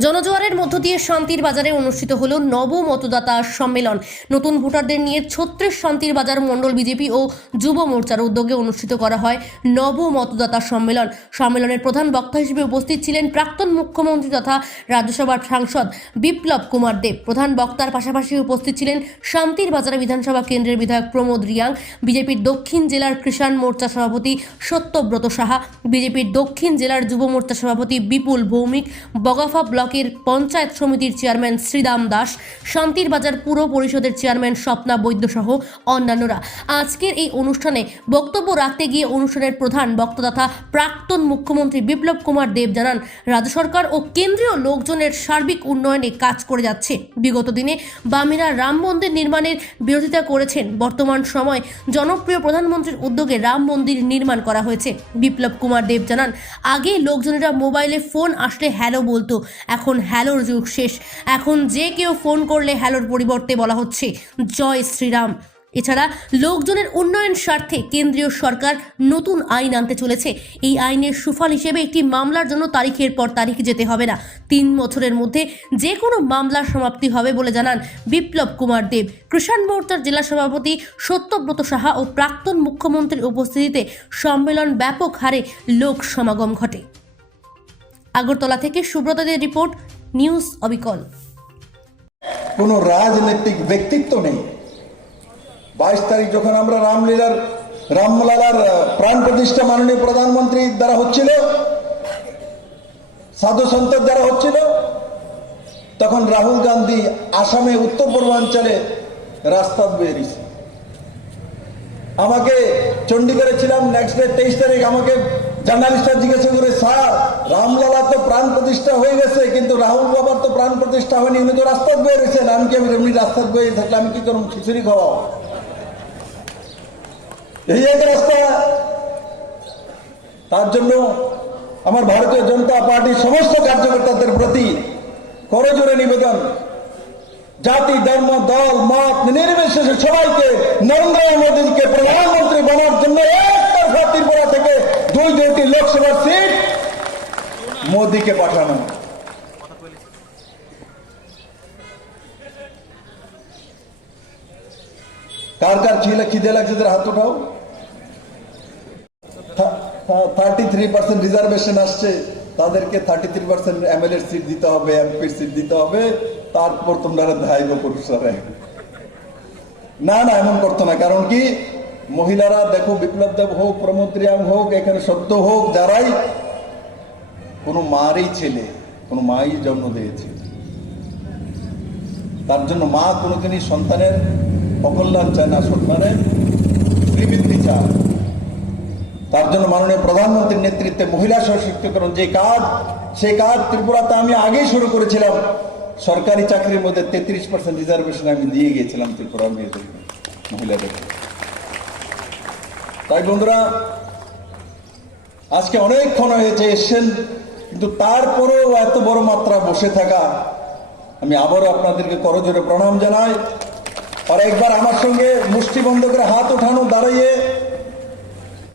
জনজোয়ারের মধ্য দিয়ে শান্তির বাজারে অনুষ্ঠিত হল নব মতদাতা সম্মেলন। নতুন ভোটারদের নিয়ে ছত্রিশ শান্তির বাজার মণ্ডল বিজেপি ও যুব মোর্চার উদ্যোগে অনুষ্ঠিত করা হয় নব মতদাতা সম্মেলন। সম্মেলনের প্রধান বক্তা হিসেবে উপস্থিত ছিলেন প্রাক্তন মুখ্যমন্ত্রী তথা রাজ্যসভার সাংসদ বিপ্লব কুমার দেব। প্রধান বক্তার পাশাপাশি উপস্থিত ছিলেন শান্তির বাজার বিধানসভা কেন্দ্রের বিধায়ক প্রমোদ রিয়াং, বিজেপির দক্ষিণ জেলার কৃষাণ মোর্চা সভাপতি সত্যব্রত সাহা, বিজেপির দক্ষিণ জেলার যুব মোর্চা সভাপতি বিপুল ভৌমিক, বগাফা ব্লকের পঞ্চায়েত সমিতির চেয়ারম্যান শ্রীরাম দাস, শান্তির বাজার পুর পরিষদের চেয়ারম্যান স্বপ্না বৈদ্য সহ অন্যান্যরা। আজকের এই অনুষ্ঠানে বক্তব্য রাখতে গিয়ে অনুষ্ঠানের প্রধান বক্তা তথা প্রাক্তন মুখ্যমন্ত্রী বিপ্লব কুমার দেব জানান, রাজ্য সরকার ও কেন্দ্রীয় লোকজনের সার্বিক উন্নয়নে কাজ করে যাচ্ছে। বিগত দিনে বামেরা রাম মন্দির নির্মাণের বিরোধিতা করেছেন। বর্তমান সময় জনপ্রিয় প্রধানমন্ত্রীর উদ্যোগে রাম মন্দির নির্মাণ করা হয়েছে। বিপ্লব কুমার দেব জানান, আগে লোকজনেরা মোবাইলে ফোন আসলে হ্যালো বলতো। এখন হ্যালোর যুগ শেষ। এখন যে কেউ ফোন করলে হ্যালোর পরিবর্তে বলা হচ্ছে জয় শ্রীরাম। এছাড়া লোকজনের উন্নয়ন স্বার্থে কেন্দ্রীয় সরকার নতুন আইন আনতে চলেছে। এই আইনের সুফল হিসেবে একটি মামলার জন্য তারিখের পর তারিখ যেতে হবে না। তিন বছরের মধ্যে যে কোনো মামলার সমাপ্তি হবে বলে জানান বিপ্লব কুমার দেব। কৃষাণ মোর্চার জেলা সভাপতি সত্যব্রত সাহা ও প্রাক্তন মুখ্যমন্ত্রীর উপস্থিতিতে সম্মেলন ব্যাপক হারে লোক সমাগম ঘটে। আগরতলা থেকে সুব্রতদের রিপোর্ট, নিউজ অবিকল। কোনো রাজনৈতিক ব্যক্তিত্ব নেই। বাইশ তারিখ যখন আমরা রামলীলার, রামলালার প্রাণ প্রতিষ্ঠা মাননীয় প্রধানমন্ত্রী দ্বারা হচ্ছিল, সাধু সন্তের দ্বারা হচ্ছিল, তখন রাহুল গান্ধী আসামে উত্তর পূর্বাঞ্চলে রাস্তা বেরিয়েছে আমাকে চণ্ডীগড়ে ছিলাম নেক্সট ডে তেইশ তারিখ আমাকে জার্নালিস্টরা জিজ্ঞাসা করে, স্যার, রামলালা তো প্রাণ প্রতিষ্ঠা হয়ে গেছে, কিন্তু রাহুল বাবার তো প্রাণ প্রতিষ্ঠা হয়নি, উনি তো রাস্তা বয়ে রয়েছেন। আমি কি আমি এমনি রাস্তা বয়ে থাকলে আমি কি করুন খিচুড়ি খাওয়াও এই এক রাস্তা। তার জন্য আমার ভারতীয় জনতা পার্টির সমস্ত কার্যকর্তাদের প্রতি করজোরে নিবেদন। জাতি, ধর্ম, দল, মত, নির্বিশেষে সবাইকে নরেন্দ্র মোদীকে প্রধানমন্ত্রী বানার জন্য একতরফা ত্রিপুরা থেকে দুই দুইটি লোকসভার সিট মোদীকে পাঠানো। কার কার খিদে লাগছে তাদের হাত উঠাও থার্টি থ্রি পার্সেন্ট রিজার্ভেশন আসছে। তাদেরকে thirty three percent MLA seat দিতে হবে এমপির সিট দিতে হবে। তারপর তোমরা ধাইব পুরুষরা না না, এমন করতো না। কারণ কি? মহিলারা দেখো বিপ্লব দেব হোক, প্রমোদ হোক, এখানে সত্য হোক, যারাই কোনো মারই ছেলে, কোনো মাই জন্ম দিয়েছে। তার জন্য মা কোনোদিনই সন্তানের অকল্যাণ চায় না, সন্তানের শ্রীবৃদ্ধি চায়। তার জন্য মাননীয় প্রধানমন্ত্রীর নেতৃত্বে মহিলা সশক্তিকরণ যে কাজ সেই কাজ ত্রিপুরাতে আমি আগেই শুরু করেছিলাম। সরকারি চাকরির মধ্যে তেত্রিশ পার্সেন্ট রিজার্ভেশন আমি দিয়ে গিয়েছিলাম ত্রিপুরা মেয়েদের মহিলাদের। তাই বন্ধুরা, আজকে অনেকক্ষণ হয়েছে এসছেন কিন্তু তারপরেও এত বড় মাত্রা বসে থাকা, আমি আবারও আপনাদেরকে করজোরে প্রণাম জানাই। আর একবার আমার সঙ্গে মুষ্টিবন্ধকের করে হাত ওঠানো দাঁড়িয়ে